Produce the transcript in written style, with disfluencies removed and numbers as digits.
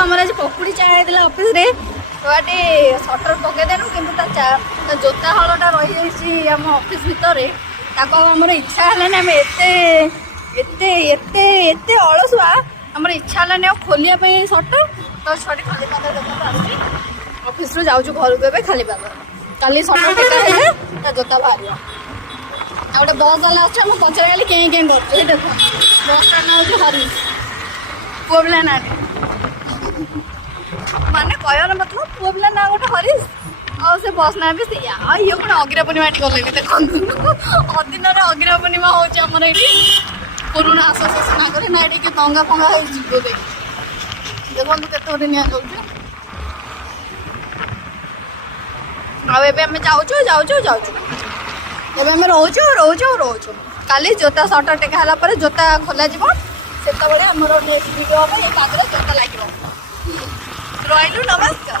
आमर आज पकुड़ी चाह ऑफिस रे तो ये सटर पकईदेनु कि जोता हलटा रही आम ऑफिस भितर आमर इच्छा है आम एत अलसुआ आमर इच्छा है खोलिया सटर तो छुटी खाली पाद ऑफिस रू जाऊँ घर को खाली पाद काली सटर टेका है जोता बाहर गोटे बस वाला अच्छे मुझे पचार गली कहीं कहीं कर देख बस ना हूँ हरी पुआ पिला ना माने कहर मतलब पुआ पिला ना गोटे हरीश आ से बस ना भी सैया ये कौन अगिरा पूर्णिमा गले देखो अदिन अगिरा पूर्णिमा होमर ये पुराणा आसोसिएसन आगे ना ये दंगा फंगा हो देखो केत निया जाऊँ आम जाऊँ एवं आम रोचु काली जोता सटर टेका है जोता खोल से आमर नेक्स्ट वीडियो हम ये पागल जोता लगे रही नमस्कार।